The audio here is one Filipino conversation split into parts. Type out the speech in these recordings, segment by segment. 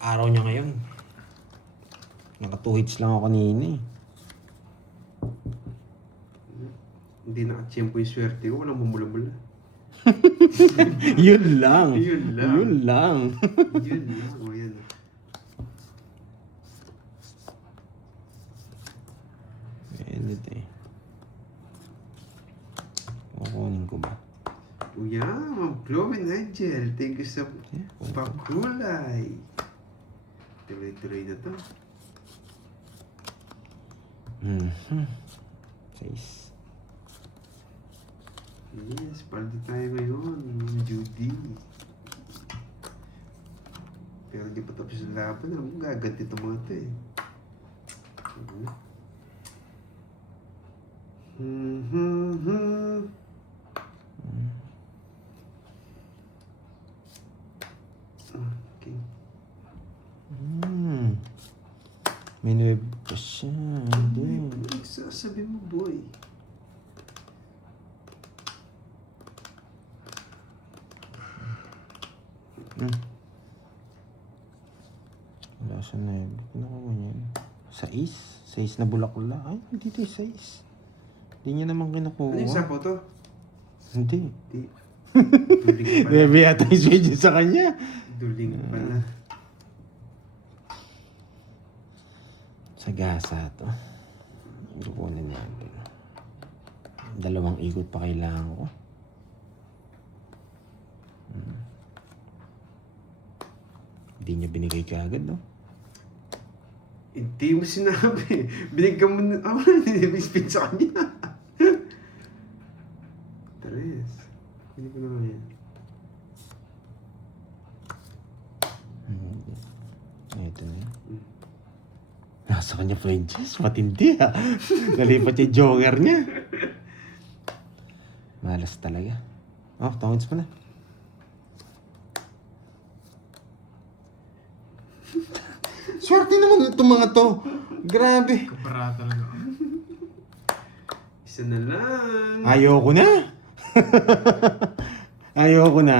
araw niya ngayon. Naka 2 hits lang ako kanina eh. Hindi nakachempo yung swerte ko. Walang bumula-bula. Yun lang. Yun lang. Yun lang. Yun lang. O yan. Edit eh. Kukunin ko ba? Uya, mag-glowing angel. Thank you sa pakulay. Tuloy-tuloy na to. Mhm. 6. Yes, paldo tayo ngayon. Judy. Pero di pa tapos yung laban. Alam mo, gaganti itong mga ito eh. Okay. May 9 pa siya. Hindi. Sabi mo, boy. Wala siya 9. Nakuha niya yun. 6? 6 na bulakula. Ay, hindi ito 6. Hindi niya naman kinukuha. Ano yung sapo to? Hindi. Di. Duling pala. Bebe yata yung switch sa kanya. Duling pala. Sa gasa to. Kukunin natin. 2 ikot pa kailangan ko. Hindi niya binigay kaagad, no? Hindi mo sinabi. Binigyan mo na. Ah, hindi spin sa kanya. Tres. Hindi ko naman yan. Ito na yun. Nasa kanya Frenches. Matindi ha. Nalipat yung joker niya. Malas talaga. Oh, tawins mo na. Swerte naman itong mga to. Grabe. Kapara talaga. Isa na lang. Ayoko na. Ayoko na.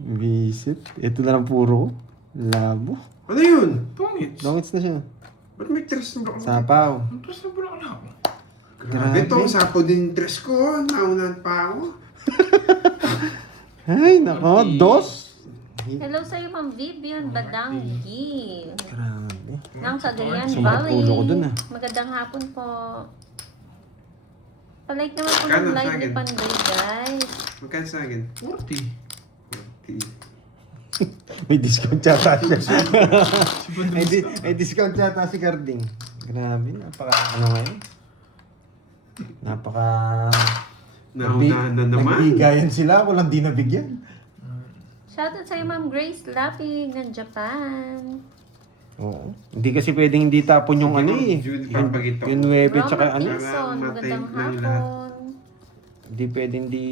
Visit. Ito na lang puro ko. Labo. Ano yun? Tungits. Longits na siya. Ba't may tres na ba? Sapaw. Ang tres na bulak na ako. Grabe Grabe. to. Sapo din yung tres ko. Naunahan pa ako. Ay, nako. 2. Hello sa'yo, Ma'am Vivian Badanggi. Grabe. Ng Cagayan Sumakit Valley. ulo ko dun, ah. Magandang hapon po. Palike naman po Kano ng sa live akin? ni Panday, guys. Magkano sa akin? 40. May discount yata siya. Si Bandung May discount yata si Garding. Grabe. Napaka, ano ngayon? Napaka... Naunahan na naman. Nagbigayan sila. Walang di nabigyan. Shoutout sa'yo, Ma'am Grace Lapig ng Japan. Oo. Hindi kasi pwedeng hindi tapon yung ano eh. Jude, papakita ko. Yung 9 tsaka Roma ano. Pinson, magandang Matay ng lahat. hapon. Hindi pwedeng di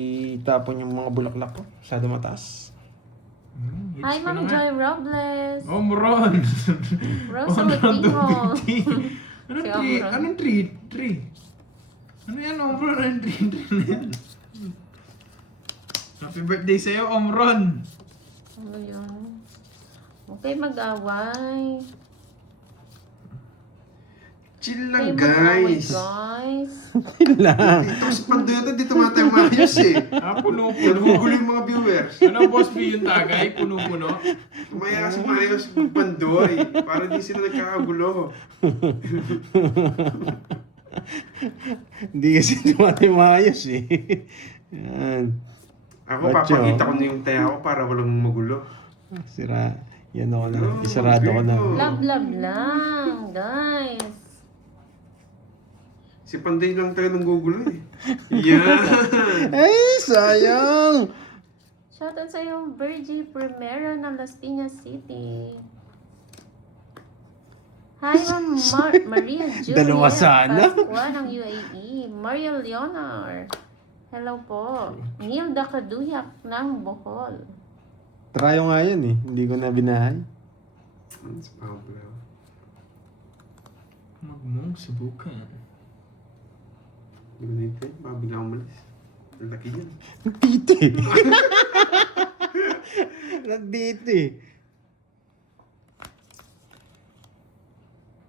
tapon yung mga bulaklak ko. Masyado mataas. Hi, Ma'am Joy Robles. Omron. Rosa Omron Lutino. 250. Anong Si 3? Omron. Anong 3? Ano yan, Omron? Anong 3 na yan? Happy birthday sa'yo, Omron. Ano yun? Okay, mag-away. Chill Okay, lang, mag-away, guys. guys. Kailan? Dito sa pandoy ito, dito matay maayos eh. Puno-puno. Nagugulo yung mga viewers. Ano, Boss B yung tagay? Puno-puno? Kumaya kasi maayos yung pandoy. Para di sila nagkakagulo. Hindi kasi tumatay maayos eh. Yan. Ako, Bacho. papakita ko na yung taya ko para walang magulo. Sira. Yan ako na. No, Isarado ko na. Virgo. Love, love lang, guys. Si Panday lang talaga nang gugulo eh. Yan! Ay, sayang! Shoutout sa'yo, Virgie Primera ng Las Piñas City. Hi, Ma'am Maria Juliet. Dalawa sana. Pascua ng UAE. Maria Leonor. Hello po. Nilda Kaduyak ng Bohol. Tryo nga yan eh. Hindi ko na binahay. Ano sa Pablo? Magmong subukan. Hindi ko na hintay. Baka bigla umalis. Ang laki yan. Pite. Nandito eh.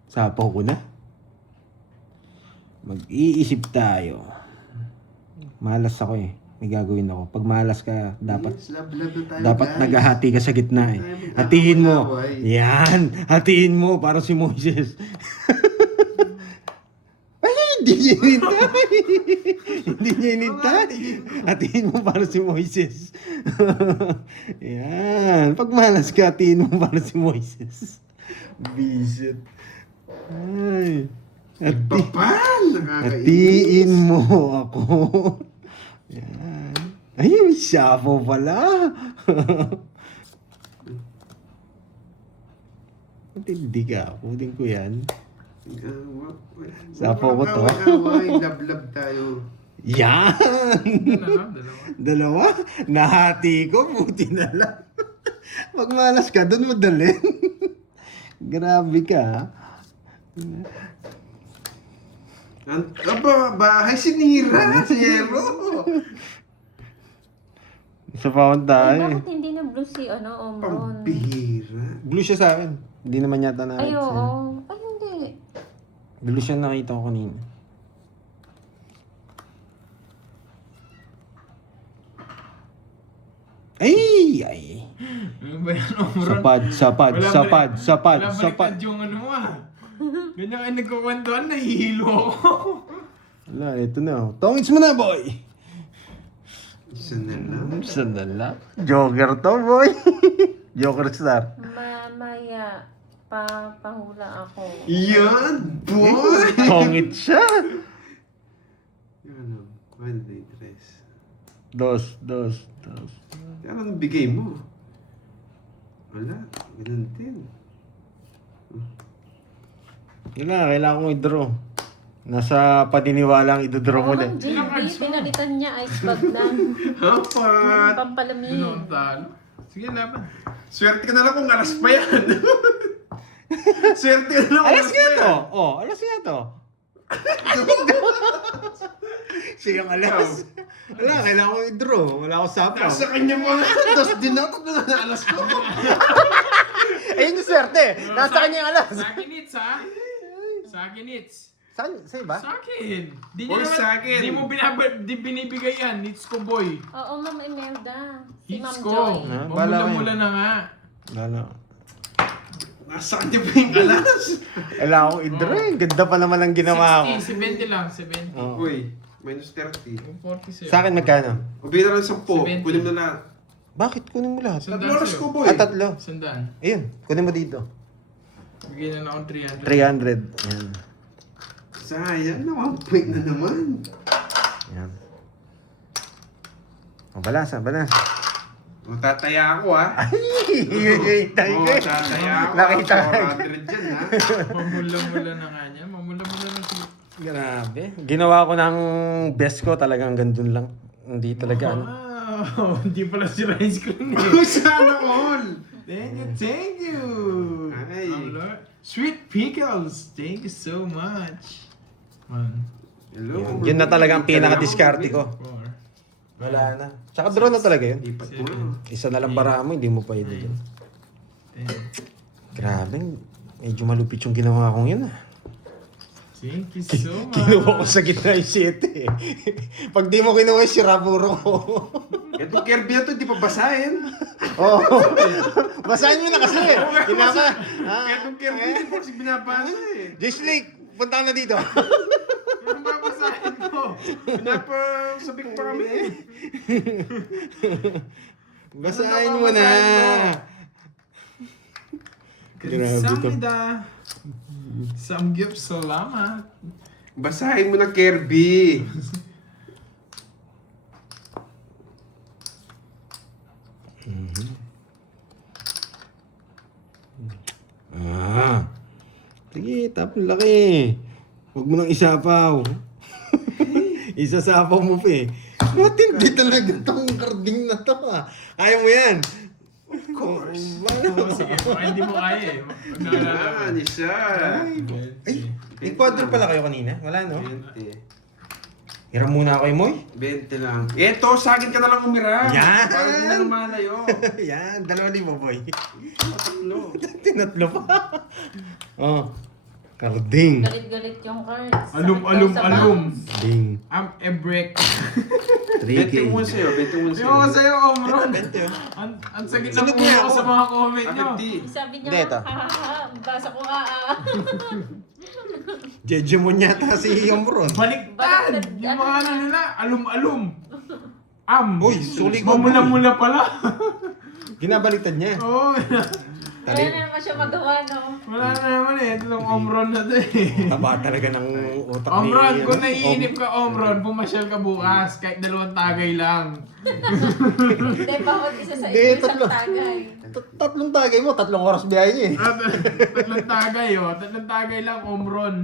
Sapaw ko na. Mag-iisip tayo. Malas ako eh. May gagawin ako. Pag malas ka, dapat Yes, love na tayo, dapat guys. naghahati ka sa gitna eh. Hatiin mo. Yan. Hatiin mo para si Moises. Ay, hindi niya inintay. Hindi niya inintay. Hatiin mo para si Moises. Yan. Pag malas ka, hatiin mo para si Moises. Bisit. Ay. Papal! Nakakainis. Hatiin mo ako. Yan. Ay, may shapo pala. Matindi ka. Kunin ko yan. Sapo ko to. Love tayo. Yan! Dalawa. Dalawa? Nahati ko. Buti na lang. Pag malas ka, doon mo dalhin. Grabe ka. Aba, bahay sinira. Zero. Sa pawan Ay, tayo. bakit hindi na blue si Ombron? Pambihira. Blue siya sa akin. Hindi naman yata na. Ay, oo. Ay, hindi. Blue siya nakita ko kanina. Ay! Ay! Ano ba yan, Ombron? Sapad. Wala baliktad yung ano mo ah. Ganyan kayo nagkukwentuhan, nahihilo ako. Wala, ito na. Tongits mo na, boy! Isa na lang. Sandala. Joker to, boy. Joker star. Mamaya, papahula ako. Yan, boy! Tongit siya. Ano, Wednesday dress. Dos. Ano ang bigay mo? Wala, ganun din. Yun na, kailangan kong i-draw. Nasa paniniwalang i-draw mo Oo, din. Ma'am JB, pinalitan niya ice bag na. Hapat! Pampalamig. Ano ang talo? Sige, laban. Swerte ka na lang kung alas pa yan. Swerte ka na lang kung Alas nga pa to. yan. Oh, alas nga to. Siya yung alas. Wala, kailangan kong i-draw. Wala akong sapaw. Nasa kanya mo na. Dos din ako na alas ko. Ayun yung swerte. Nasa kanya yung alas. Sa akin, Nits, ha? Sa akin, Nits. Saan? Sa'yo ba? Sa akin. Di Boy, sa akin. Di mo di binibigay yan. Nits ko, boy. Oo, Ma'am Imelda. Si Ma'am Hits ko. Joy. Ah, bala ko Mamula-mula na nga. Wala. Nasa kanya pa yung alas. Kailangan kong i-draw eh. Ganda pa naman ang ginawa ko. 60, 70 lang, 70. Oo. Uy, minus 30. Yung 40 sa'yo. Sa akin magkano? Ubi na lang 10. 70. Kunin mo na lahat. Bakit? Kunin mo lahat. Sandaan Tatlo oras sa'yo. ko, boy. Tatlo. Sandaan. Ayun, kunin mo dito. Bigyan na akong 300. 300. Yan. Sayang na, 1 point na naman. Yan. O, balas. O, tataya ako, ha? Hintay O, ko eh. tataya ako. Nakita ko. 400 dyan, ha? Mamula-mula na nga niya. Mamula-mula na siya. Grabe. Ginawa ko ng best ko talagang gandun lang. Hindi talaga ano. Wow! Hindi pala si Rice Cream eh. Sana all. Thank you! Ay. Lord. Sweet pickles! Thank you so much. Man. Hello. Yun na talaga ang pinaka-discarte ko. 4. Wala na. Tsaka draw na talaga yun. Lipat mo. Isa na lang bara mo, hindi mo pa ito dun. 10. Grabe. Medyo malupit yung ginawa kong yun ah. Thank you so much. Kinuha ko sa gitna yung 7 eh. Pag di mo kinuha yung sirapuro ko. Itong Kirby na to, hindi pa basahin. Oo. Basahin mo na kasi. Kinaka. Itong Kirby, hindi pa kasi binabasa eh. Jessley, punta ka na dito. Anong babasahin ko? Pinapasabik pa kami eh. Basahin mo na. Grabe to. Kamsahamnida. Samgyup salamat. Basahin mo na Kirby. Sige, tapos laki. Huwag mo nang isapaw. Isasapaw mo pa eh. Matindi talaga tong karding na to ah. Kaya mo yan. Of course. Oh, sige, baka hindi mo kaya eh. Mag-aalala Yan, isa. Ay, may quadro pala kayo kanina? Wala no? 20. Hiram muna ako kay Moy. 20 lang. Eto, sa akin ka na lang umira. Yan! Para di na lumalayo. Yan, 2,000 boy. Tatlo. Tinatlo pa. Oh. Karding. Galit-galit yung cards. Alum, Sakit daw alum, sa alum. bangs. Ding. Ebrek. 3K. 21 sa'yo, 21 sa'yo. Yung sa'yo, Omron. 20 oh. Ang sagit Sunod ng niya ulo ko ako. sa mga comment nyo. 50. Sabi niya, Hindi, ito. hahaha, basa ko Jejemon yata si Yombron. Baliktad! Baliktad, Yung ano mga ano nila, alum-alum. Uy, suli ko. Mamula-mula pala. Ginabaliktad niya. Oo. Kaya na naman siya magawa, no? Wala na naman eh. Ito yung Omron na to eh. Taba talaga ng utak ni... Omron, kung ano, naiinip ka Omron, pumasyal ka bukas. Kahit 2 tagay lang. Hindi, bawat isa sa Hindi, inyo isang tatlo. tagay. Tatlong tagay mo, 3 oras biyahe niya eh. 3 tagay oh. 3 tagay lang Omron.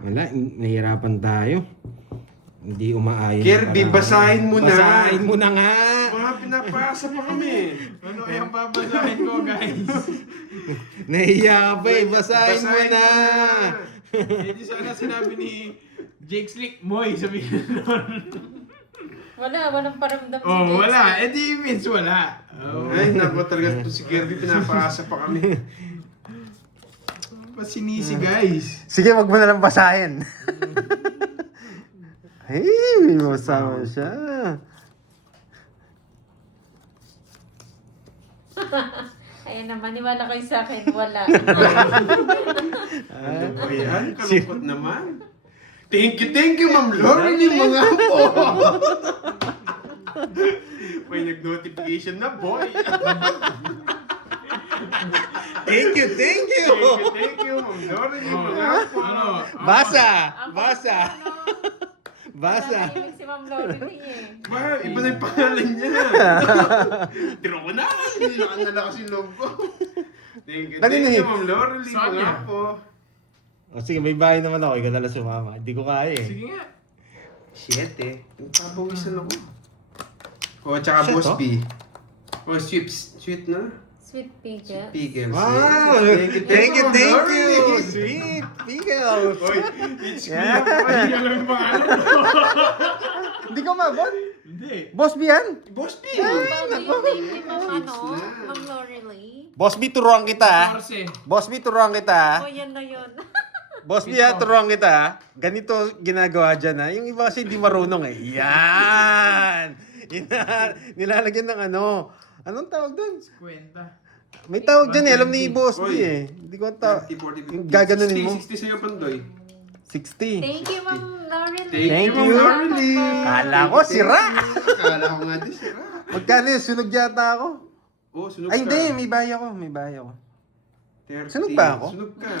Wala, nahihirapan tayo. Hindi umaayon. Kirby, basahin mo na. Basahin mo na nga. Mga pinapasa pa kami. Ano yung babasahin ko guys? Nahiya pa eh, basahin mo na. Hindi sana sinabi ni Jake Slick, Moy, sabihin nun. Walang paramdam si Oh, Jace. wala. Eh di means wala. Oh. Ay, naku talaga si Kirby, pinapasa pa kami. Pasinisi guys. Sige, wag mo na lang basahin. Hey, may masama siya. Ayan naman, maniwala kayo sa akin, wala. Ano ba yan? Kalungkot naman. Thank you, Ma'am Lauren, yung mga po. May nag-notification na, boy. Thank you. Thank you, Ma'am Lauren, yung mga po. Ano? Basa, Ako, basa, ano, basa. nanahimik si Ma'am Lorelei eh. Ba, iba na yung pangalan niya. Tiro ko na. Nalakas yung loob ko. Thank you, Ma'am Lauren, yung Sonia. mga po. O sige, may bahay naman ako. Ikaw na lang sumama. Hindi ko kaya eh. Sige nga. 7. Nagpapawisan ako. O, tsaka Shit, Boss oh. B. O, sweet na. Sweet pickle. Pickles. Wow! Yes. Thank you. Lauren. Sweet pickles. Oy, it's Yeah. Hindi alam yung pangalan ko. Hindi ko mabot. Hindi. Boss B yan? Boss B. Bago yung name ni Ma'am, ano, na. Ma'am Lorelei. Boss B, turuan kita. 14. Boss B, turuan kita. Oh, yan na yun. Boss B, turuan kita. Ganito ginagawa dyan ha. Yung iba kasi hindi marunong eh. Yan! Nilalagyan ng ano. Anong tawag doon? Kwenta. May tawag dyan eh. Alam ni Boss B Oy. eh. Hindi ko ang tawag. 30, 40, Yung gaganunin mo. 60 sa'yo, Pandoy. 60. Thank you, Ma'am Lorelei. Thank Ma'am you. Lauren. Kala ko, sira. Akala ko nga di sira. Magkano yun? Sunog yata ako. Oh, sunog Ay, ka. hindi. May bahay ako. May bahay ako. 30. Sunog ba ako? Sunog ka.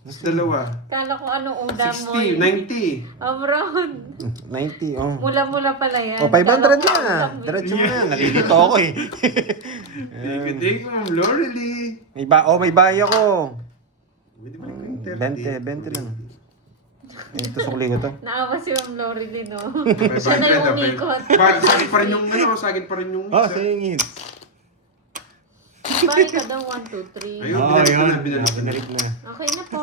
Mas dalawa. Kala ko ano ulam mo. 60, 90. Amron. 90, oh. Mula-mula pala yan. O, 500 Kala ko na. ulam eh. Diretso mo na. Nalilito ako eh. Thank you, Ma'am Laurelie. May bahay ako. Pwede ba yung 30? 20 lang. Ito, sukli ko to. Naawa si Ma'am Lorelei, no? 500, Siya na yung okay. umikot. Sakit pa rin yung ano, sakit pa rin yung Oh, isa. singit. Bahay ka daw, 1, 2, 3. Ayun. Oh, binalik ko yun. na, binalik ko na. Binalik na. Okay na po.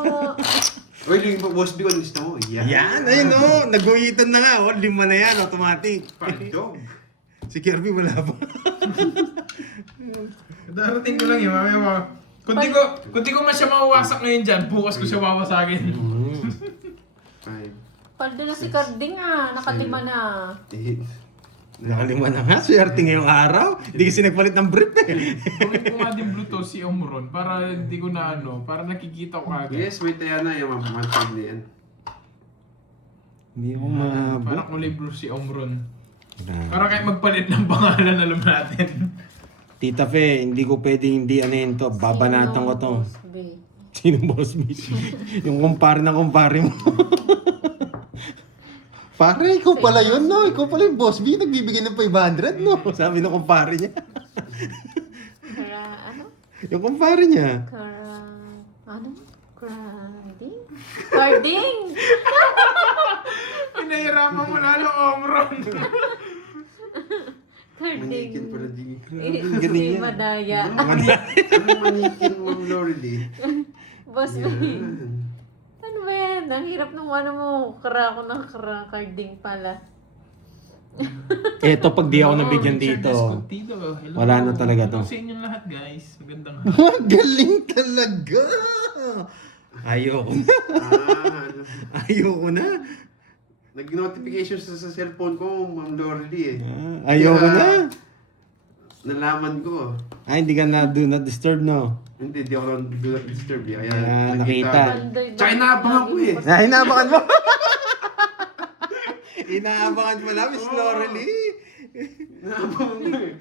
Oy, yung Boss B, ano gusto mo? Yan. Yan, ayun oh. Naguhitan na nga. Oh, 5 na yan, automatic. Pagdog. Si Kirby wala pa. Darating ko lang yun. Mamaya kung di ko man siya mawawasak ngayon dyan, bukas ko siya wawasakin. 5, Paldo na si Carding ah. Nakalima na. 8. Nakalima na nga. Swerte ngayong araw. Hindi kasi nagpalit ng brief eh. Kunin ko nga din Bluetooth si Omron para hindi ko na ano, para nakikita ko agad. Yes, may taya na yung mamamantag na yan. Hindi ako Para mabot. kulay blue si Omron. Para kahit magpalit ng pangalan, alam natin. Tita Fe, hindi ko pwedeng hindi ano yun to. Babanatan ko to. Boss B? Sino boss me? Yung kumpare na kumpare mo. Pare, ikaw pala yun, no? Ikaw pala yung boss B, nagbibigay ng 500, no? Sabi ng kumpare niya. Ano? Yung kumpare niya. Ano? Carding? Carding! Pinahirapan mo lalo, Omron. Carding. Manikin pala din. Galing Si yan. Madaya. Ano manikin, Ma'am Laurelie? Boss B. Yan. yan. Ang hirap nung ano mo. Kara ko ng carding pala. Eto, pag di ako Hello, nabigyan Richard dito. Escontido. Hello. Wala na talaga to. Hello sa inyong lahat, guys. Magandang Galing talaga! Ayoko na. Ano? Ayoko na. Nag-notification sa cellphone ko, Ma'am Lorely eh. Ayoko Kaya, na. Nalaman ko. Ay, hindi ka na do not disturb, no? Hindi, di ako lang do not disturb eh. Kaya Yeah, nakita. Tsaka inaabangan ko eh. Inaabangan mo? Inaabangan mo na, Miss Lorely. Inaabangan ko eh.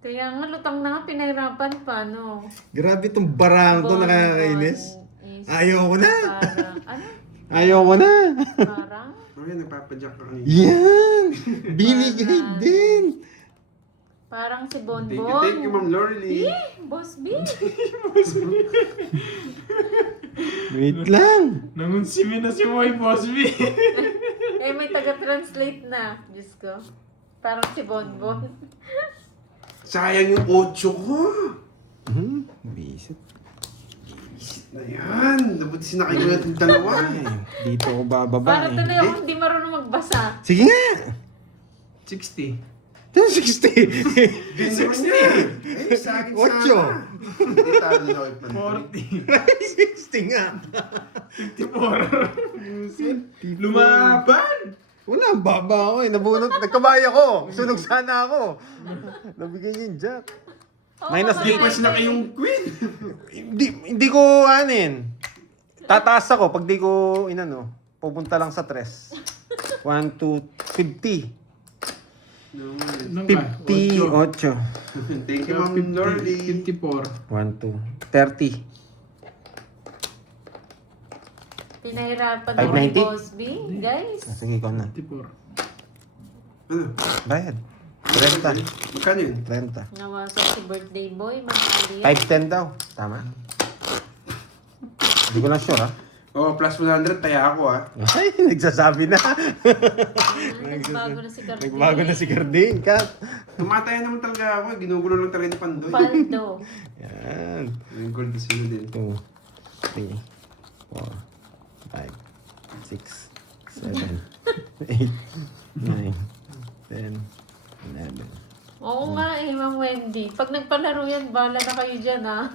Kaya nga, lutang na nga, pinahirapan pa, no? Grabe itong barang to, nakakainis. Is Ayoko na. Parang, ano? Ayoko na. Parang? Okay, nagpapadyak ka kanina. Yan! Binigay din. Parang si Bonbon. Thank you, Ma'am Lorely. Boss B. Wait lang. Nangunsimi na si Moy Boss B. Eh, may taga-translate na. Diyos ko. Parang si Bonbon. Sayang yung 8 ko. Bisit. Na yan. Dapat sinakay ko natin dalawa. Ay, dito ako bababa Para eh. tuloy ako hindi marunong magbasa. Sige nga! 60. 60! Din naman niya. Eh, sa akin Ocho. sana. Hindi talo na ako. 40. 60 nga! 54. Lumaban! Wala, baba ako eh. Nabunot, nagkabaya ko. Sunog sana ako. Nabigay yung jack. Minus Hindi eight. pa sinakay yung queen. Hindi ko anin. Tataas ako pag di ko inano. Pupunta lang sa 3. 1, 2, 50. Ilan ka? 58. Thank you, Ma'am Lorely. 54. 1, 2, 30. Pinahirapan ako ni 590? Boss B. Guys. Sige, ikaw na. 54. Ano? Bayad. 30. Magkano yun? 30. Nawasak si birthday boy. Magkali. 510 daw. Tama. Hindi ko na sure ah. Oh, plus 100, taya ako ah. Ay, nagsasabi na. Nagbago na si Carding. Nagbago na si Carding, Kat. Tumataya naman talaga ako. Ginugulo lang talaga ni Pandoy. Paldo. Yan. Yung gold kasi yun din. 2, 3, 4, 5, 6, 7, 8, 9, 10, 11. Oo nga eh, Ma'am Wendy. Pag nagpalaro yan, bala na kayo dyan ha.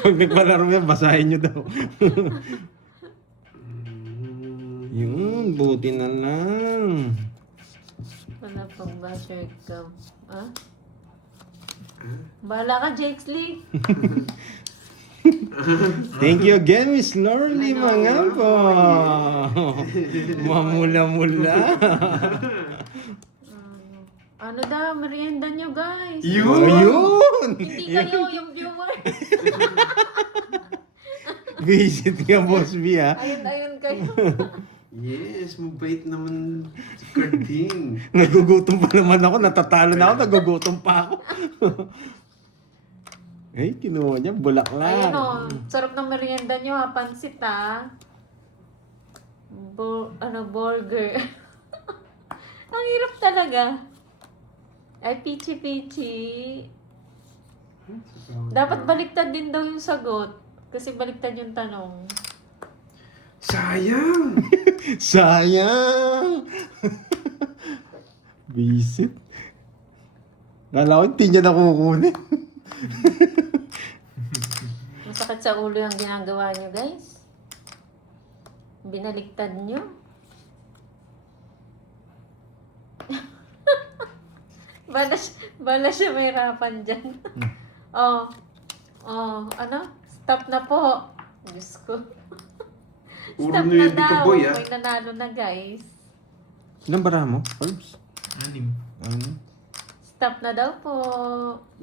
Pag nagpalaro yan, basahin nyo daw. Yun, buti na lang. Wala pang basher ka. Ha? Bala ka, Jakes Lee. Thank you again, Miss Lorely, mga po. Mamula-mula. Ano daw, merienda nyo guys. Yun! Hindi kayo, yung viewers. Visit ka, Boss B, ha? Ayun kayo. Yes, mabait naman si Carding. Nagugutom pa naman ako, natatalo na ako, nagugutom pa ako. Ay, kinuha niya, Ayun bulaklak. o, sarap ng merienda nyo ha, pansit ha. Burger. Ang hirap talaga. Ay, pichi-pichi. Dapat baliktad din daw yung sagot. Kasi baliktad yung tanong. Sayang! Sayang! Visit. Kala ko hindi niya nakukunin. Masakit sa ulo yung ginagawa nyo, guys. Binaliktad nyo. Bala siya may hirapan dyan. Oh, ano? Stop na po. Diyos ko. Puro Stop na nuebi ka, daw. boy, ah. May nanalo na, guys. Ilang bara mo? Orbs? 6. Ano? Stop na daw po.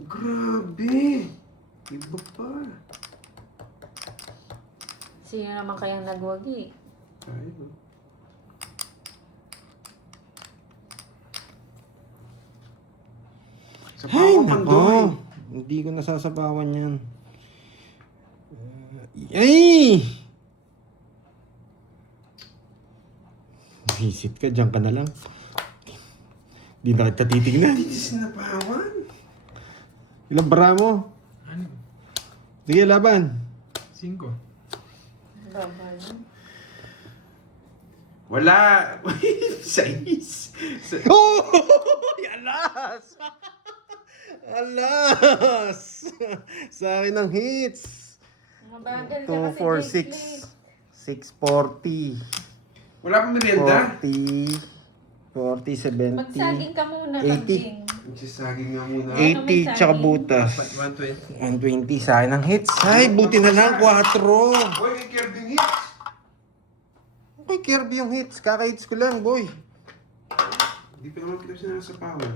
Grabe! Iba pa. Sino naman kayang nagwagi? Tayo. Sa Ay, pako, Pandoy. nako. Hindi ko nasasabawan yan. Ay! Visit ka, dyan ka na lang. Hindi na kita titignan. Hindi sinapawan. Ilang bara mo? 6. Sige, laban. 5. Wala. Sais. Oh! Alas! Alas! Sa akin ang hits. Mabagal ka 2, kasi 4, 6. 640. Wala akong merienda. 40, 70. Magsaging ka muna, 80. kambing. Magsasaging nga muna. 80 tsaka butas. 120 sa akin ang hits. Ay, buti na lang 4. Boy, kay Kirby yung hits. Okay, Kirby yung hits. Kaka-hits ko lang, boy. Hindi pa naman kita sinasapawan.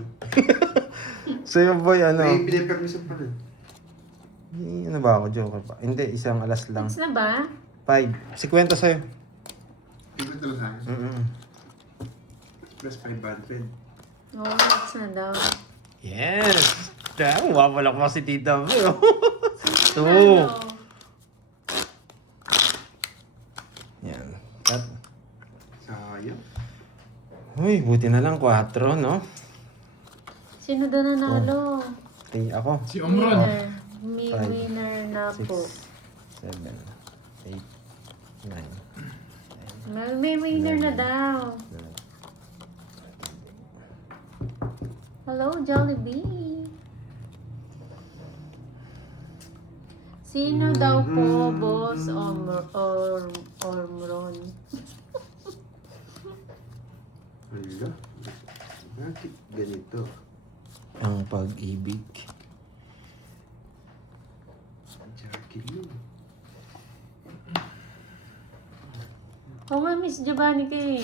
Sa'yo, boy, ano? May pinapermisan pa rin. Ano ba ako? Joker ba? Hindi, isang alas lang. Hits na ba? 5. 50 sa'yo. Tignan talaga sa akin. Plus 500. Oo, hits na daw. Yes! Damn, wawala ko si Tita May. Ano? Yan. Sayang. Uy, buti na lang 4, no? Sino daw nanalo? 3 ako. Si Omron. May Five, winner na 6, po. 7, 8, 9, May winner na daw. 10. Hello, Jollibee. Sino daw po, boss Omron? Hala. Bakit ganito? Ang pag-ibig. Jacqueline. Oh, Miss Giovanni kay.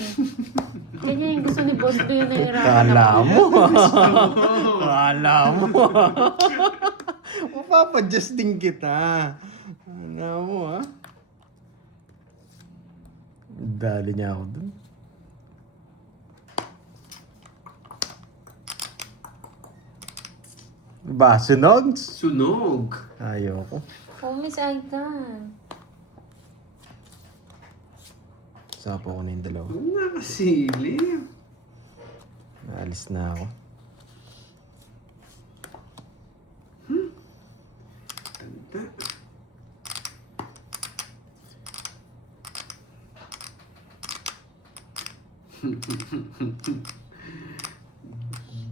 Ganyan yung gusto ni Boss B na Kala mo. Kala mo. Mapapadjust din kita. Ano mo, ha? Dali niya ako dun. Ba, sunog? Sunog. Ayoko. Oh, Miss Aika. Sapo ko na yung dalawa. Oo nga kasilip. Naalis na ako. Tanda.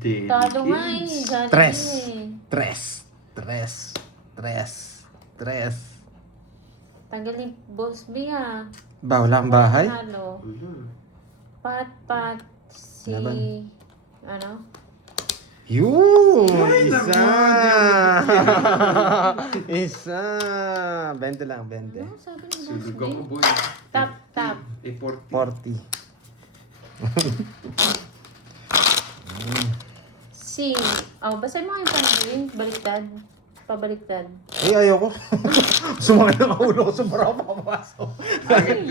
Talo nga eh. Delicate. Galing Tres. eh. Tres. Tagal ni Boss B ah. Ba, wala kang bahay? Halo. Wala. Pat, si... Laban. Ano? Yun! Ay, Isa! naku, Isa! 20 lang, 20. Ano sabi ni Boss Sunog B? ako, boy. Tap. Eh, 40. 40. Si... Oh, basahin mo nga yung pangalan. Baliktad. Pabaliktad. Ay, ayoko. Sumakit ang ulo ko sa parang makapasok.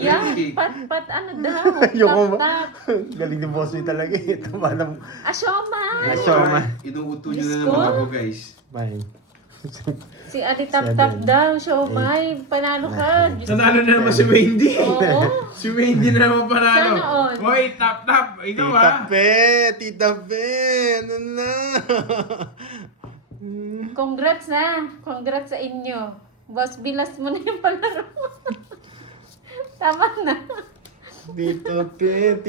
Yan. Pat, ano daw? Ayoko ba? Tap. Galing ni Boss Lee talaga eh. Tama lang. Asyoma! Asyoma. Inuuto nyo na Diyos naman ko. ako, guys. Bye. Si Ate Tap Seven, daw. Siomay. Panalo ka. Diyos ko. Nanalo na naman si Wendy. Oo. Si Wendy na naman panalo. Sana all. Hoy, tap. Ikaw Tita ah. Tita Pe, ano na? Congrats na. Congrats sa inyo. Boss, bilas mo na yung palaro. Tama na. Tita Pe.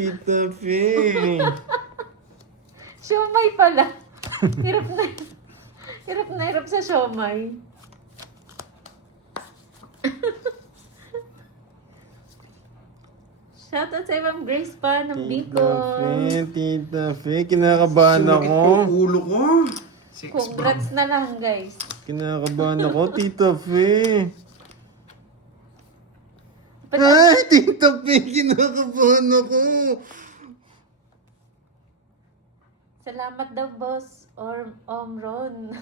Siomay pala. Hirap na hirap sa siomay. Shoutout sa Ma'am Grace pa ng Bicol. Tita Fe, kinakabahan Sumakit ako. po ang ulo ko. Congrats na lang, guys. Kinakabahan ako, Tita Fe. Ay, Tita Fe, kinakabahan ako. Salamat daw, boss. Or Omron.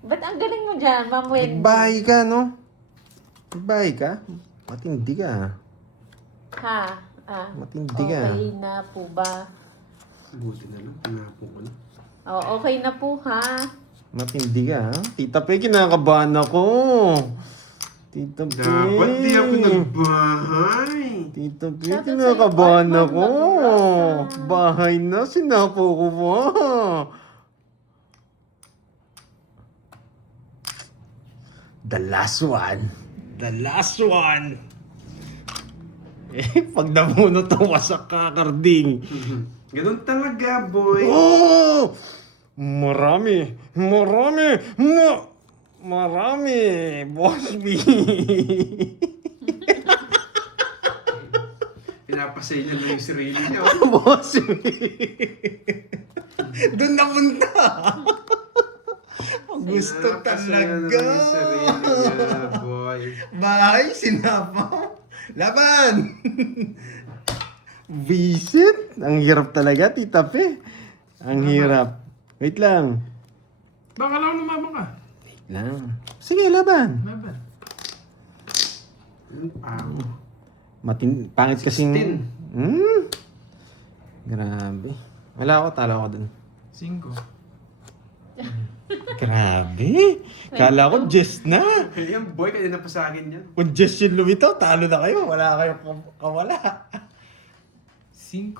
Ba't ang galing mo dyan, Ma'am Wendy? Nagbahay ka, no? Nagbahay ka? Matindi ka. Ha? Matindi ka. Okay na po ba? Buti na lang, pinapon ko na. Oh, okay na po, ha? Matindi ka, ha? Tita Pe, kinakabahan ako. Tita Pe. Dapat di ako nagbahay. Tita Pe, Dapat kinakabahan sa'yo, ako. Armand, Bahay na, sinapo ko pa. The last one. Pag nabunot to, wasak ka, Karding. Ganun talaga, boy. Oh! Marami! Marami! Boss B! Pinapasay niya lang yung sarili niya. Boss B! Doon napunta! Gusto Pinapasay niya talaga! lang yung sarili niya, boy. Bahay, sinapaw! Laban! Visit! Ang hirap talaga, Tita Pe. Ang hirap. Wait lang. Baka lang lumabang ka. Wait lang. Sige, laban. Laban. Pangit kasing... 16. Grabe. Wala ako, talo ako dun. 5. Grabe. Kala ko just na. Yan, boy, kanina pa sa akin yan. Kung just yung lumitaw, talo na kayo. Wala kayo kawala. 5.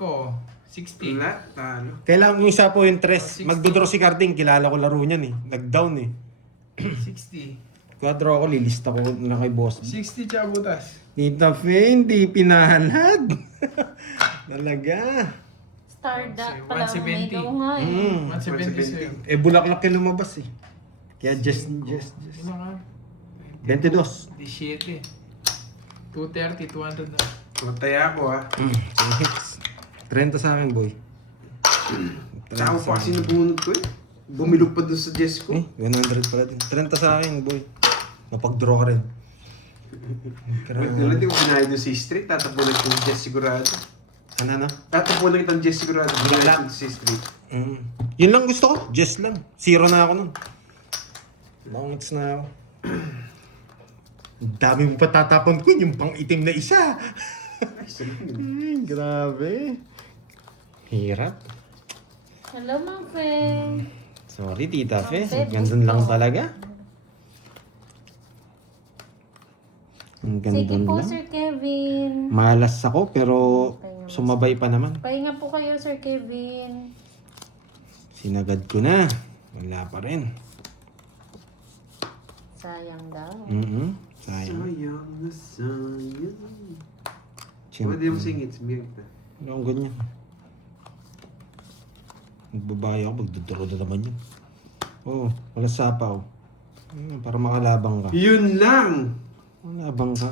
60. Wala, talo. Kailangan kong isa po yung tres. 60. Magdodraw si Carding. Kilala ko laro niyan eh. Nag-down eh. 60. Kaya draw ako, lilista ko na kay boss. 60 tsaka butas. Tita Fe, hindi pinahalad. Talaga. Star Sige, pala ang 170. mega ko nga eh. 170 sa'yo. Eh, bulaklak yung lumabas eh. Kaya just. Ano ka? 22. 17. 230, 200 na. Mataya ako, ha. 30 sa akin, boy. Saka pa kasi nabunod ko eh. Bumilog pa dun sa Jess ko. Eh, 100 pala din. 30 sa akin, boy. Mapag-draw ka rin. Wala, di ko kinahin dun sa street. Tatapunan ko yung Jess sigurado. Ano? Tatapunan kita ng Jess sigurado. Wala. Sa street. Yun lang gusto ko. Just lang. Zero na ako nun. Bangits na ako. Ang dami mo patatapon ko. Yung pang itim na isa. Ay, sarap yun. Grabe. Hirap. Hello, Mang Feng. Sorry, Tita Fe. Fe, Gandun lang gusto. talaga. Ang Sige gandun po, lang. Sir Kevin. Malas ako pero sumabay pa naman. Pahinga po kayo, Sir Kevin. Sinagad ko na. Wala pa rin. Sayang daw. Sayang. Sayang na sayang. Siyempre. Pwede mo singit, sumiyag na. Ano ang ganyan? Magbabayo ako, magduduro na naman yun. Oo, wala sapaw. Para makalabang ka. Yun lang! Malabang ka.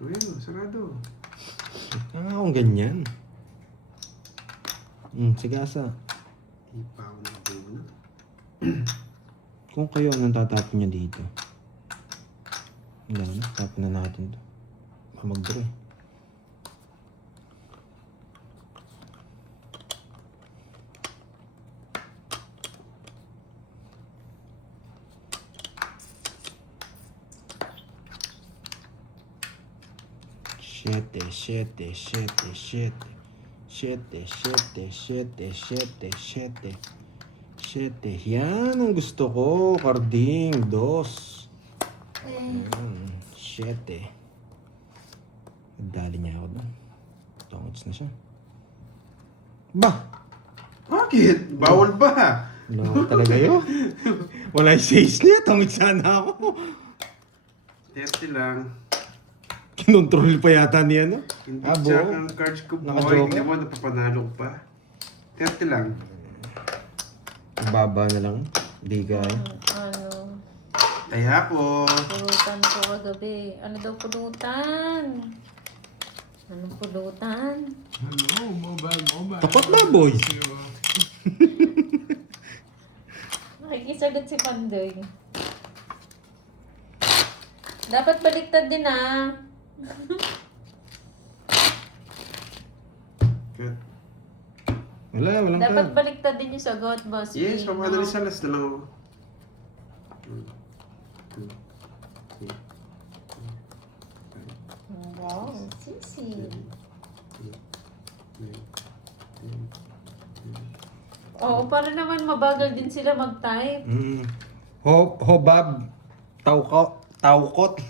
Ayun, sarado. Akong ganyan. Sigasa. Ipaw na ito na. Kung kayo anong tatapon niya dito. Wala na, tapon na natin to. Mag-draw. Siete. Yan ang gusto ko. Carding. 2. Siete. Nagdali niya ako doon. Tongits na siya. Ba? Bakit? Bawal ba? Wala talaga yun. Wala yung 6 niya. Tongits sana ako. 30 lang. Kinontrol pa yata niya, no? Hindi Bo. siya ang cards ko, boy. Nakadraw Hindi ka? mo, napapanalo ko pa. 30 lang. Baba na lang. Di kaya. Ano? Kaya po. Pulutan ko kagabi. Ano daw pulutan? Anong pulutan? Hello, mobile. Tapat na, boy. Nakikisagot si Pandoy. Dapat baliktad din ah. Good. Walang Dapat ka. baliktad din yung sagot, boss. Yes, Pino. pamadalis alas na lang ako. Wow, sisi. Oo, para naman mabagal din sila mag-type. Hobab. Taukot.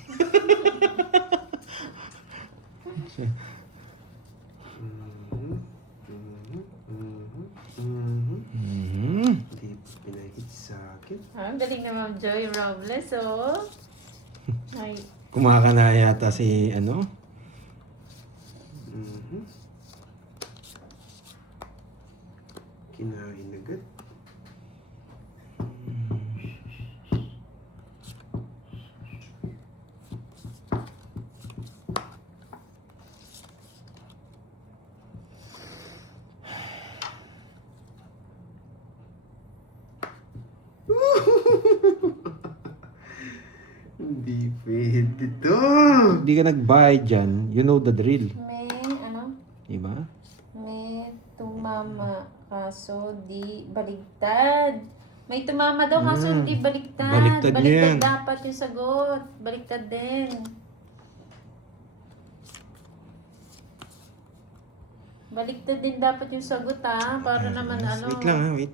Ang galing na Ma'am Joy Robles, oh. Ay, Kumakana yata si ano? Mhm. Kinain agad. Hindi pwede to. Hindi ka nagbayad dyan, you know the drill. may, ano? Diba? May tumama, kaso di baligtad. May tumama daw, kaso hindi baligtad. Baliktad niya yan. dapat yung sagot. Baligtad din. Baliktad din dapat yung sagot, ha? Para naman, ano, Wait lang ha, wait.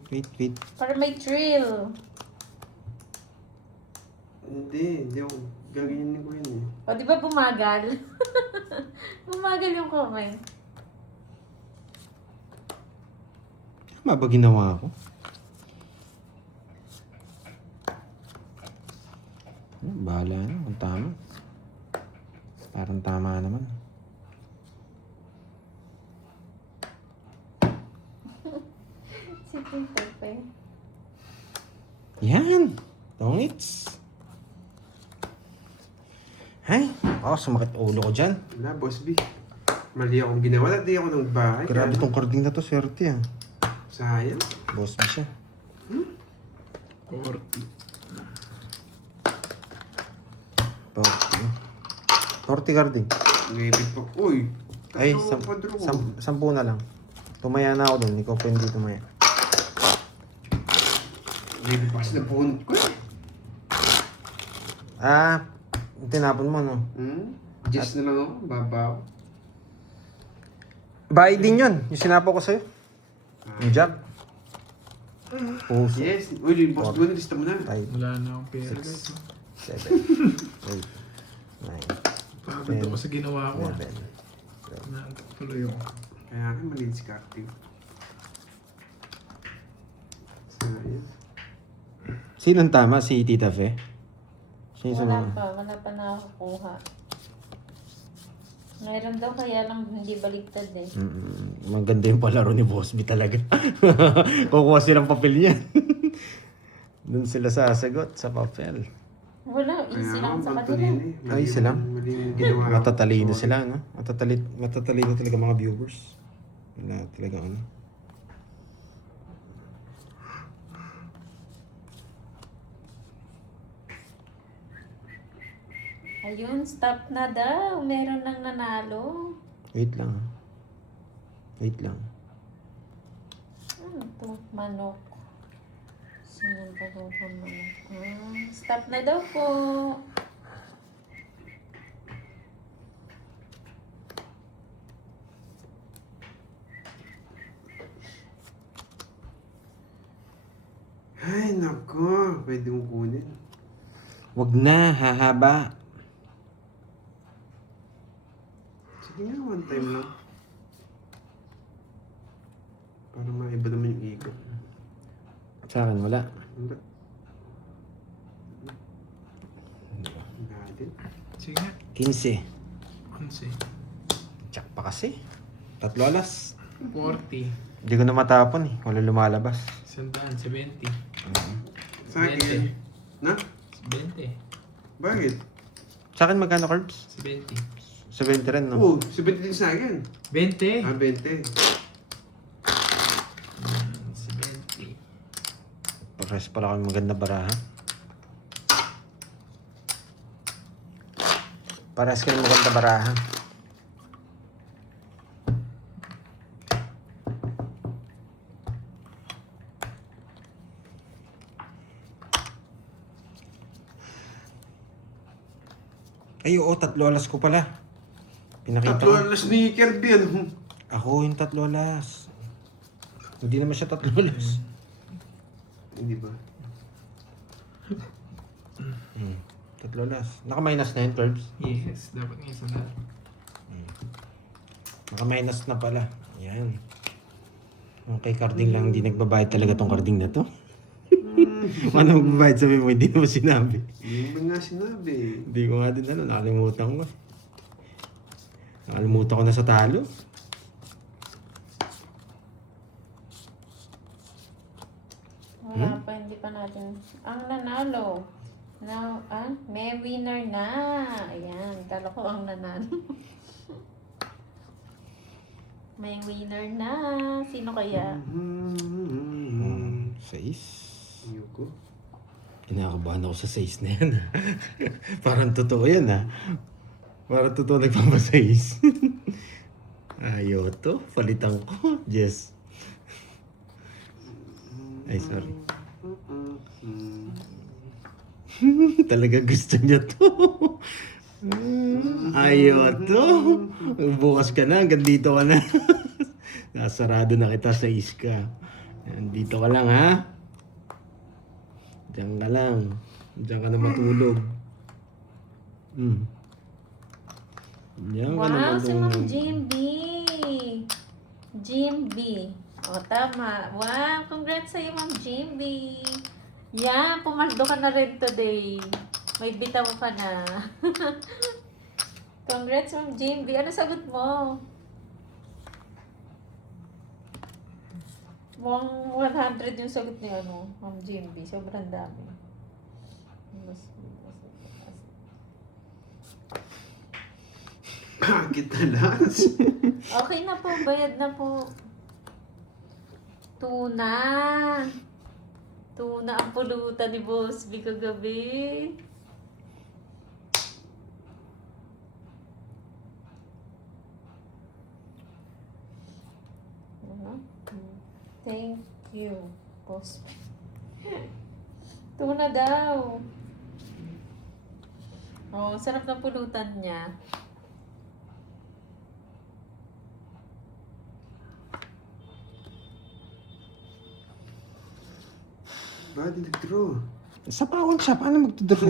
para may thrill. Hindi ako. Gaganyanin ko yun eh. O, di ba bumagal? Bumagal yung comment. Tama ba ginawa ko? Bahala na kung tama. Parang tama naman. Si Pepe. Yan! Tongits! Ay, sumakit ulo ko dyan. Wala, Boss B. Mali akong ginawa. Hindi ako nagbahay. Grabe tong carding na to, swerte ah. Sayang. Boss mo siya. 40. 40 carding. Ngipit pa. Uy! Ay, padro ko. 10 na lang. Tumaya na ako dun, ikaw pa hindi tumaya. Ngipit pa kasi napunod ko eh. Tinapon mo no? Just na lang ako. Babaw. Bayad din yun, yung sinapo ko sa'yo. Yung jack. Puso. Yes. Uy, yung boss ko, nilista mo na. 5, Wala na akong pera guys. 7, 8, 9, Pagod ako sa ginawa ko. 11. Naantok tuloy ako. Kaya nga maliit si Cartier. Sayang. Sinong tama? Si Tita Fe? Sino yung Wala sumunod? wala pa nakakuha. Mayroon daw, kaya lang hindi baligtad eh. Maganda yung palaro ni Boss B talaga. Kukuha silang papel niya. Doon sila sasagot sa papel. Wala, easy lang sa pantulin kanila. eh. Mali Ay, yung- sila? Mali yung ginawa ko. Matatalino sila, no? Matatalino talaga mga viewers. Wala talaga ano. Ayun, stop na daw. Meron nang nanalo. Wait lang. Wait lang. Ano to? Manok. Sino ba daw po manok? Stop na daw po. Ay, nako. Pwede mong kunin. Wag na, hahaba. Sige nga, one time lang. Para maiba naman yung ego. Sa akin, wala. Hindi. Natin. Sige nga. 15. 11. Tsak pa kasi. 3 alas. 40. Hindi ko na matapon eh. Wala lumalabas. 70. Sa akin. Na? 20. Bakit? Sa akin, magkano carbs? 70. 70 rin, no? Oo, 70 din sa akin. 20. 20. 70. Pares pala kami maganda baraha. Pares kayo maganda baraha. Ay, oo, 3 alas ko pala. Pinakita Tatlo ko. alas ni Kirby, ano? Ako yung 3 alas. Hindi naman siya 3 alas. Hindi ba? 3 alas. Naka-minus na yun, Curbs. Yes, dapat nga isa na. Naka-minus na pala. Yan. Yung kay carding lang, hindi nagbabayad talaga tong carding na to. Ano magbabayad sabi mo, hindi mo sinabi. Hindi mo nga sinabi. Hindi ko nga din nakalimutan ko. Nakalimutan ko na sa talo. Wala pa, hindi pa natin. Ang nanalo. Now, may winner na. Ayan, kala ko ang nanalo. May winner na. Sino kaya? Sais. Ayoko. Kinakabahan ako sa sais na yan. Parang totoo yan ha. Parang totoo nagpapasais. Ayaw to. Palitan ko. Yes. Ay, sorry. Talaga gusto niya to. Ayaw to. Bukas ka na. Hanggang dito ka na. Nasarado na kita sa iska. Dito ka lang ha. Diyan ka lang. Diyan ka na matulog. Diyan ka na Wow, si Ma'am matulog. Jimby. O, tama. Wow, congrats sa'yo, Ma'am Jimby. Yan, pumaldo ka na rin today. May bitaw ka na. Congrats, Ma'am Jimby. Ano sagot mo? Mukhang 100 yung sagot ni Ma'am Jimby. Sobrang dami. Kita last. Okay na po, bayad na po. Tuna. Tuna ang pulutan ni Boss B kagabi. Thank you, Boss B. Tuna daw. Oh, sarap ng pulutan niya. Ba't nag-draw? Sa pawang siya, paano magtudraw?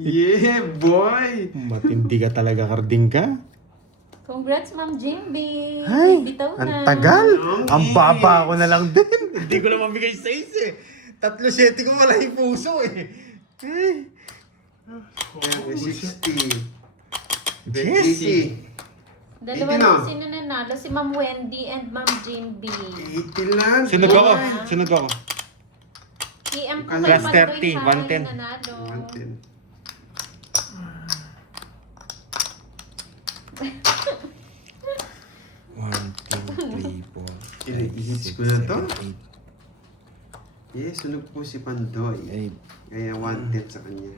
Yeah, boy! Matindi ka talaga, karding ka. Congrats, Ma'am Jimby. Ay, Bitaw na. ang tagal. Ang baba ko na lang din. Hindi ko na mabigay sa is eh. 3-7 ko wala yung puso eh. Ay. 60. Yes. 80. Dalawa Hindi lang na. sino nanalo, si Ma'am Wendy and Ma'am Jimby. 80 lang. Sunod ako. Sunod ako. PM ko Plus kay 30, Pandoy 110. nanalo. 110. 1, 2, 3, 4. I-hits ko na to? Yes, sunog po si Pandoy. 8. Kaya 110 sa kanya.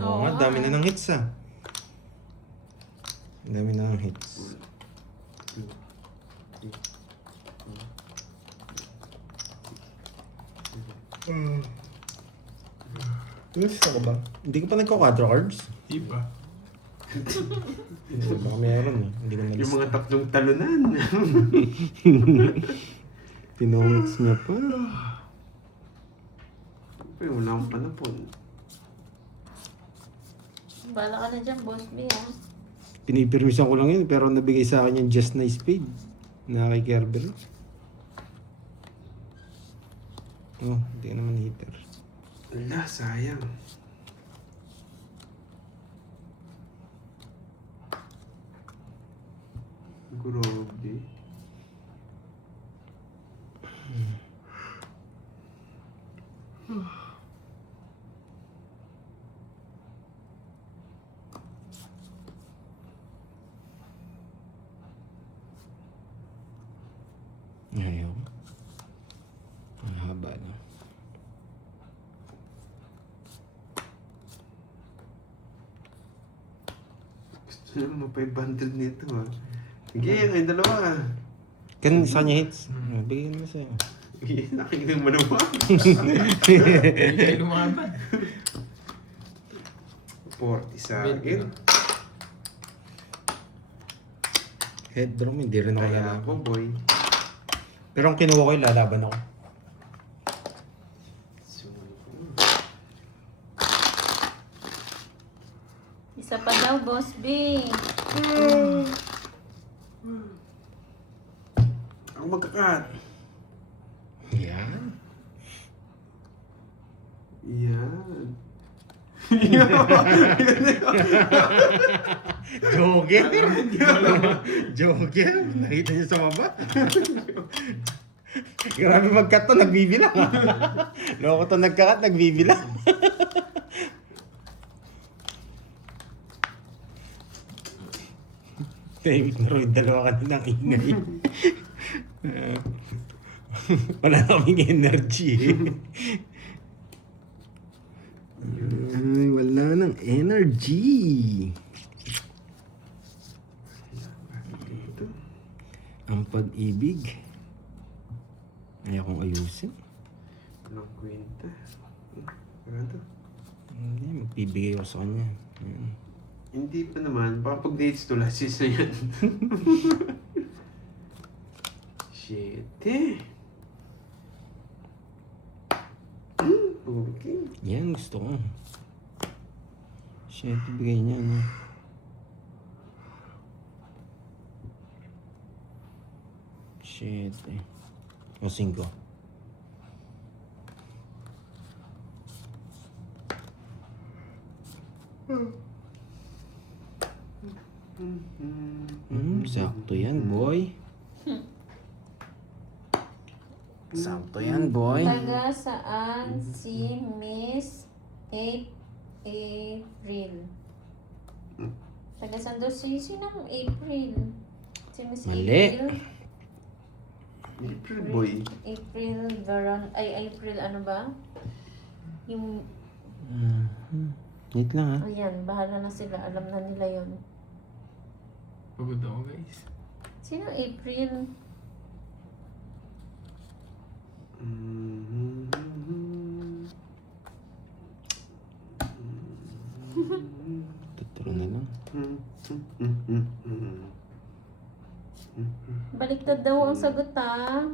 Oo nga, dami na ng hits ah. Dami na ng hits. Gusto ko ba? Hindi ko pa nagko-quadro cards. Di ba? Baka meron eh. Hindi ko Yung na-list. mga tatlong talunan. Pinomix niya pa. Pero wala akong panapon. Bala ka na dyan, Boss B, ha? Pinipirmisan ko lang yun, pero nabigay sa akin yung just nice spade. Na kay Kerber. Oh, hindi ka naman hitter. Ala, sayang. Grabe. Ayaw. Ang haba na. Gusto naman mapa-500 nito ha. Sige, kayong dalawa. Kan sa kanya hits. Bigyan mo sa'yo. Nakikinig mo naman. Hindi kayo lumaban. 40 sa akin. Head drum, hindi rin ako Kaya lalaban. ako, boy. Pero ang kinuha ko yung lalaban ako. So, Isa pa daw, Boss B. Ako magkakat. Yan. Yan. Joker. Joker. Nakita niyo sa baba. Grabe magkat to, nagbibilang. Loko to nagkakat, nagbibilang. Tahimik na rin, dalawa ka na ng ingay. Wala na kaming energy. Ay, wala nang energy. Ang pag-ibig. Ayaw kong ayusin. Anong kwenta? Ano to? Hindi, magbibigay ako sa kanya. Ayan. Hindi pa naman. Baka pag dates to, last season yan. Shit eh. Okay. Yan, gusto ko. Shit, ibigay niya. Ano? Shit eh. O, 5. Sakto yan, boy. Sakto yan, boy. Taga saan si Miss April? Taga saan daw si sinang April? Si Miss Mali. April? April boy. April Veron, ay April ano ba? Yung, Wait lang ha. ayan, bahala na sila, alam na nila yon. Pagod ako guys. Sino April? Tuturo na lang. Baliktad daw ang sagot ha.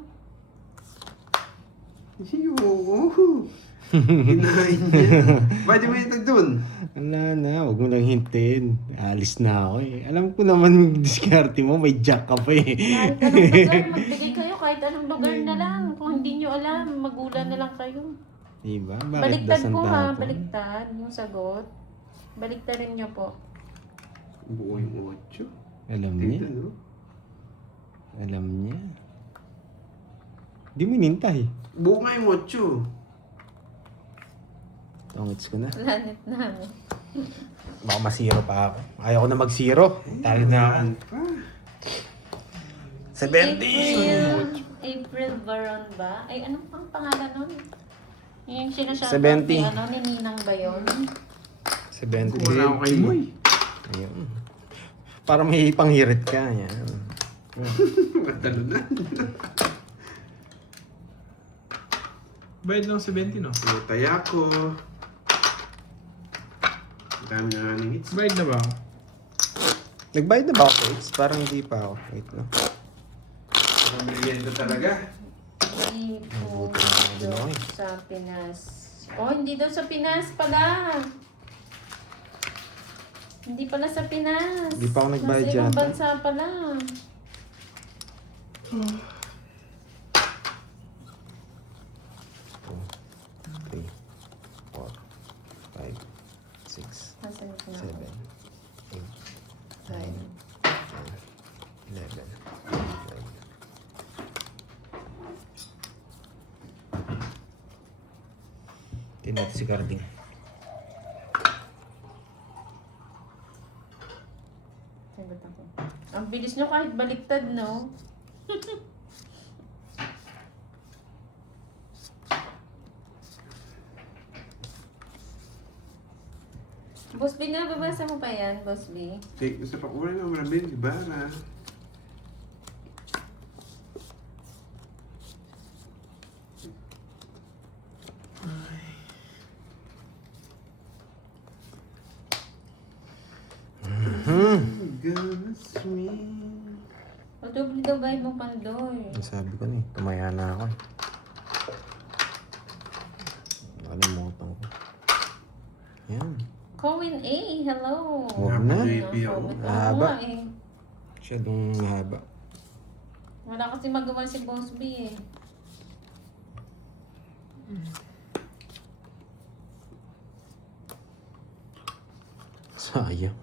Oo. Kinain niya. Bakit di mo itag doon? Wala na, huwag mo lang hintayin. Alis na ako eh. Alam ko naman yung diskarte mo, may jack ka pa eh. Kahit anong lugar, magbigay kayo kahit anong lugar na lang. Kung hindi nyo alam, magulan na lang kayo. Diba? Bakit Baliktad dasan po ha, tapo? baliktad yung sagot. Baliktarin nyo po. Buo yung 8. Alam niya. Tingnan no? Alam niya. Di mo inintay. Buo nga yung 8. Tongits ko na. Planet namin. Baka masiro pa ako. Ayaw ko na mag-zero. Talo na ako. Pa. 70! April Baron ba? Ay, anong pang pangalan nun? Yung sinasabi 70. ni, ano, ni Ninang ba yun? 70. Wala ako kay Moy. Ayun. Para may panghirit ka. Yan. Matalo na. Bayad lang 70 no? Taya ko. Ang dami na nga ng hits. Bayad na ba ako? Nagbayad na ba ako sa hits? Parang hindi pa ako. Wait lang. Ang merienda talaga. Hindi po Mabuti na din ako eh. sa Pinas. Oh, hindi daw sa Pinas pala. Hindi pala sa Pinas. Hindi pa ako nagbayad Nasa ibang yata. bansa pala. 3, 4, 5, 6, Nasaan na? 7, 8, 9, 10, 11, 12. Tingnan natin si Carding. Sagot ako. Ang bilis nyo kahit baliktad, no? Boss B nga, babasa mo pa yan, Boss B? Take sa pakura nga marami, di ba? Na. Gonna swing. O, doble daw bayad mo pandoy. Sabi ko na eh, tumaya na ako eh. Nakalimutan ko. Yan. Cohen A, hello. Huwag na. Baby, oh. Oo Haba. nga eh. Masyadong mahaba. Wala kasi magawa si Boss B eh. Sayang.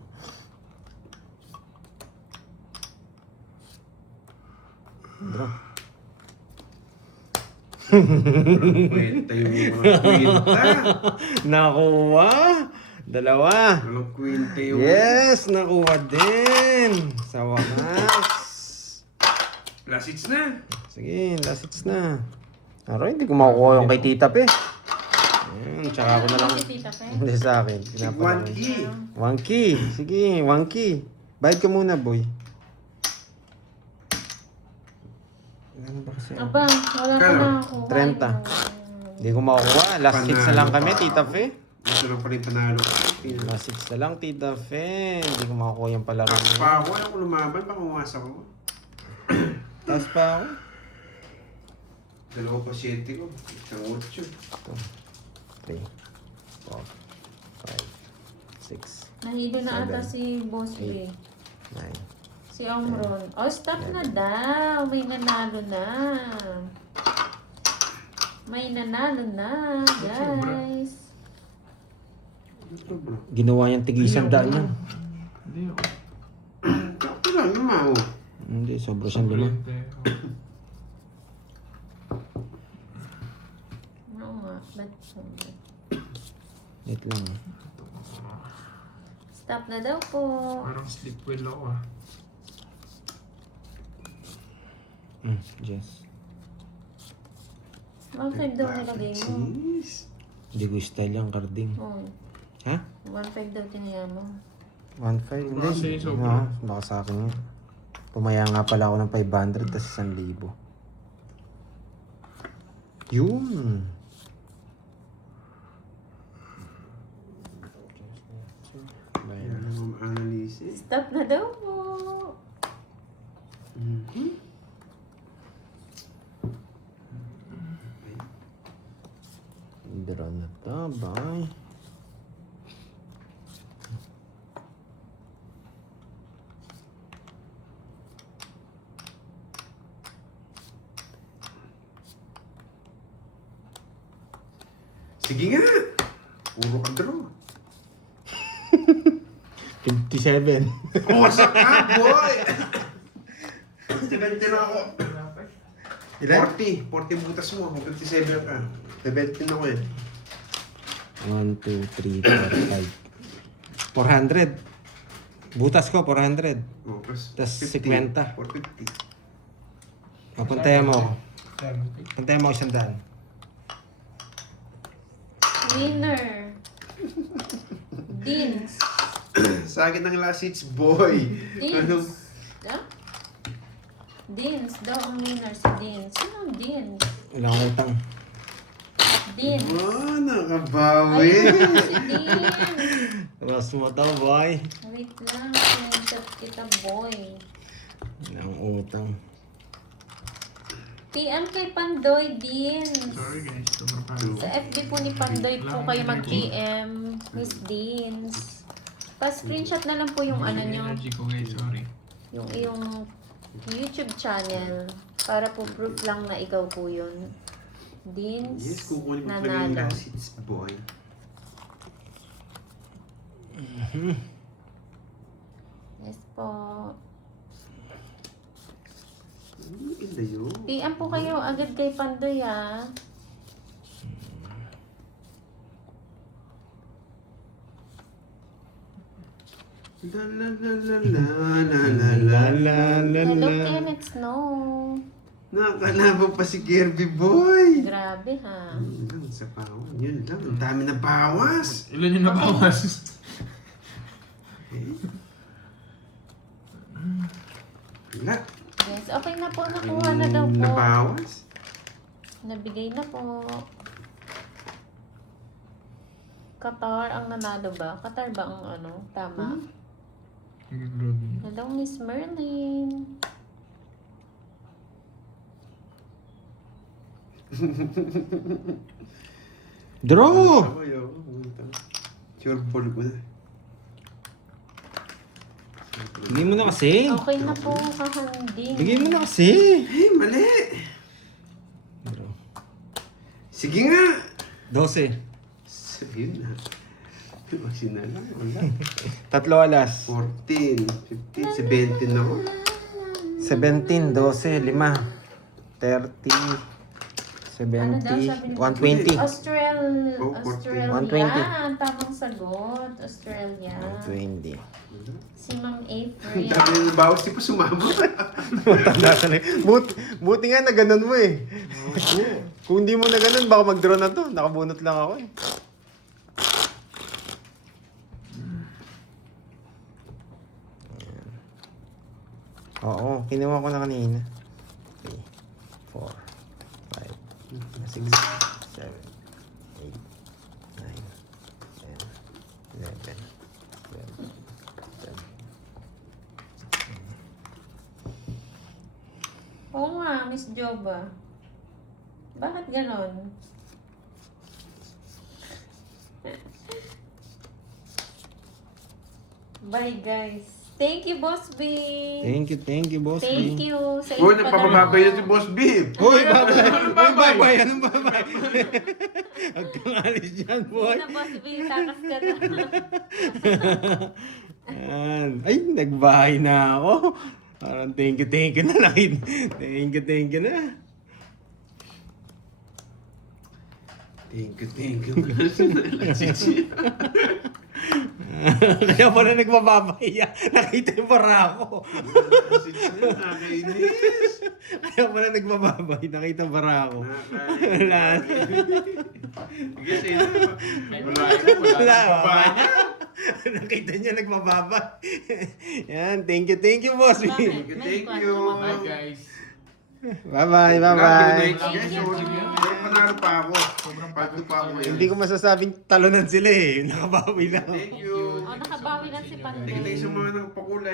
Draw. Kwenta yung mga kwenta. Nakuha! Dalawa! Walang kwenta yung... Yes! Nakuha din! Sa wakas! Last hits na. Sige, last hits na. Aray, hindi ko makukuha yung kay Tita Pe. Ayan, tsaka ako na lang. Si Tita Pe. Hindi sa akin. One Pinapalaki. key. One key. Sige, one key. Bayad ka muna, boy. Ano ba kasi? Aba, wala pa na ako. 30. Hindi ko makukuha. Last hits na lang kami, Tita Fe. Ito lang pa rin panalo. Last hits na lang, Tita Fe. Hindi ko makukuha yung palaro Taas niya. pa ako. Ayaw ko lumaban. Baka umasa ko. Taas pa ako. Dalawa pa 7 ko. Isang 8. 3, 4, 5, 6, Nahilo na ata si Boss B. 9. Si Omron. Oh, stop na daw. May nanalo na. May nanalo na, guys. Ginawa niyang tig-isang daan yan. Hindi ako. Ito lang yung mao. Hindi, sobra siyang lima. Oo nga. Ba't sobra? Wait lang. Stop na daw po. Parang sleep well ako ah. Jess. One-five daw nilagay mo. Jeez. Hindi ko style yung carding. Oo. Ha? 1-5 daw tinaya mo. 1.5? Hindi. Kasi sobra. Baka sa akin yun. Pumaya nga pala ako ng 500 tapos 1,000. Yun. Kaya naman analysis. Stop na daw po. Draw na to, bye. Sige nga. Puro ka draw. 57. Wasak ka, boy! 70 na ako. Ilan? 40. 40 butas mo. 57 ka. 70 na ako eh. 1, 2, 3, 4, 5. 400. Butas ko, 400. Oh, plus Tas 50. 50. 450. O, puntayan mo. 70. Puntayan mo 100. Winner. Deans. Sa akin ng last hits, boy. Anong... Deans. Ah? Deans daw ang winner si Deans. Sino ang Deans? Ilang utang. Deans. Wow, nakabawi. Ayun, si Deans. Tapos mo to, boy. Wait lang. Screenshot kita, boy. Ilang utang. PM kay Pandoy Deans. Sorry guys, sobrang palo. Sa FB po ni Pandoy po kayo mag-PM, Miss Deans. Pa-screenshot na lang po yung ano nyo, Energy ko guys, sorry. yung iyong YouTube channel para po proof lang na ikaw po yun. Deans Yes, kukunin mo talaga yung nanalo. last hits, boy. Yes po. Ganda yun. PM po kayo agad kay Pandoy ah. La la la la la la la la la Hello la. Kenneth Snow. Nakakalaban pa si Kirby, boy. Grabe ha. Yun lang sa bawas. Yun lang. Ang dami na bawas. Ilan yung nabawas? Wala. Yes, okay na po. Nakuha na daw po. Nabawas. Nabigay na po. Qatar ang nanalo ba? Qatar ba ang ano? Tama? Hello, Miss Merlin. Draw! Sure ball ko na. Bigay mo na kasi. Okay na po, kahanding. Bigay mo na kasi. Eh, mali. Sige nga. 12. Sabihin na. Kasi na lang. Wala. Tatlo alas. 14, 15, 17 ako. 17, 12, 5. 30. Ano daw 70, sabi ni 120. Oh, Australia. 120. Tamang sagot. Australia. 120. Si Ma'am Ang April. dami ng bawas, di pa sumabot. Matanda ka na. Buti nga na ganun mo eh. Kung hindi mo na ganun, baka mag-draw na to. Nakabunot lang ako eh. Oo, kinuha ko na kanina. 3, 4, 5, 6, 7, 8, 9, 10, 11, 12, 13. Oo nga, Miss Joba. Bakit ganon? Bye guys. Thank you, Boss B. Thank you, boss. Thank you sa Uy, inyong nagpapababay na si panonood. Boss B. Hoy, babay! Anong babay? Anong babay? Huwag kang alis dyan, boy. Hindi na, Boss B. Takas ka na. Yan. Ay, nagbahay na ako. Parang thank you na lang. Thank you na. Thank you. Kaya pala nagbababahiya. Nakita yung bara ako. Nakakainis. Kaya pala nagbababahay. Nakita bara ako. Wala. Sige, sa'yo na. Wala yun, wala. Wala. Nakita niya nagbababay. Yan. Thank you, boss. Bakit? Thank you. Bye guys. Bye-bye. Guys, Thank you. pero panalo pa ako. Sobrang pagod pa ako ngayon. Hindi ko masasabing talunan sila eh. Nakabawi lang. Thank you. Oh, nakabawi lang si Pandey. Tingnan sa mga nagpakulay.